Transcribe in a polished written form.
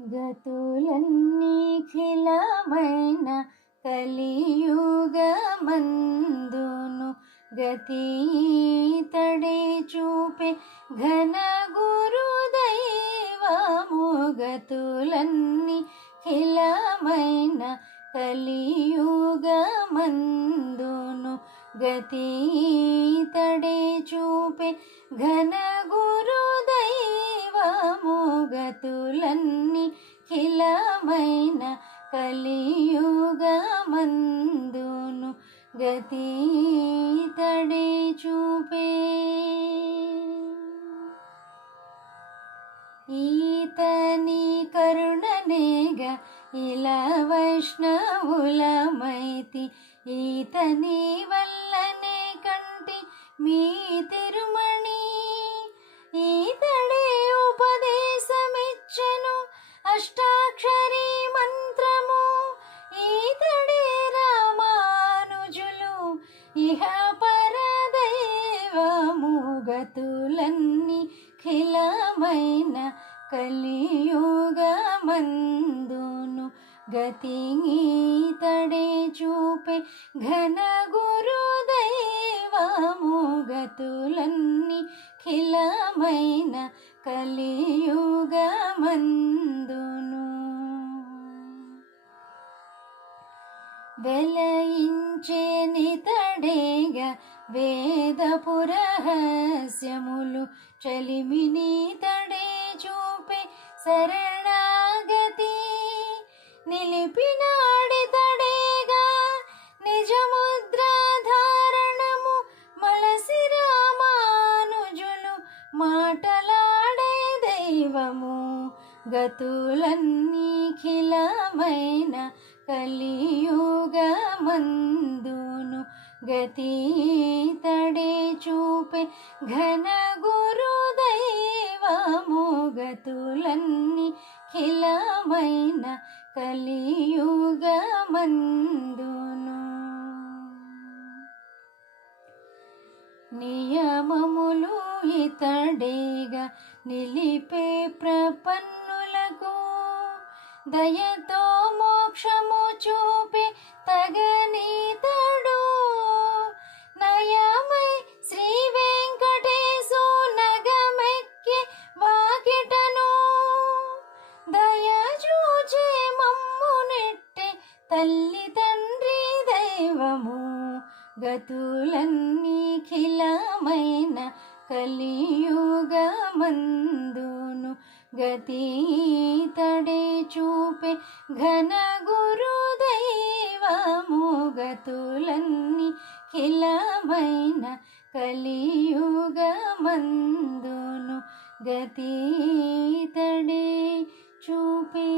గతులన్నీ ఖిలమైన కలియుగమందును గతీతడే చూపే ఘన గురుదైవము. గతులన్నీ ఖిలమైన కలియుగమందును గతీతడే చూపే ఘన గురుదైవము. గతులన్నీ ఖిలమైన కలియుగమందును గతీతడే చూపే. ఈతని కరుణనేగ ఇలా వైష్ణవులమైతి, ఈతని వల్లనే కంటి మీ తిరుమణి. ఈతడే ఉపదేశమిచ్చెను అష్టాక్షరీ మంత్రము, ఈతడే రామానుజులు ఇహ పరదైవము. గతులన్నీ ఖిలమైన కలియుగమందును గతీతడే చూపే ఘన గురుదైవము. గతులన్నీ ఖిలమైన కలియుగమందును వెలయించే నితడేగ వేదపు రహస్యములు, చలిమినితడే చూపే శరణాగతి. నిలిపినాడితడేగా నిజముద్రాధారణము, మలసి రామానుజులు మాటలాడే దైవము. గతులన్నీ ఖిలమైన కలియుగమందును గతీతడే చూపే ఘన గురుదైవము. గతులన్నీ ఖిలమైన కలియుగమందును నియమములు ఇతడేగా నిలిపే ప్రపన్నులకు, దయతో మోక్షము చూపే తగనీతడు. నయమై శ్రీ వెంకటేశు నగమెక్కి వాకిటను, దయచూచే మమ్ము నెట్టే తల్లి తండ్రి దైవము. గతులన్నీ ఖిలమైన కలియుగమందును గతీతడే చూపే ఘన గురుదైవము. గతులన్నీ ఖిలమైన కలియుగమందును గతీతడే చూపే.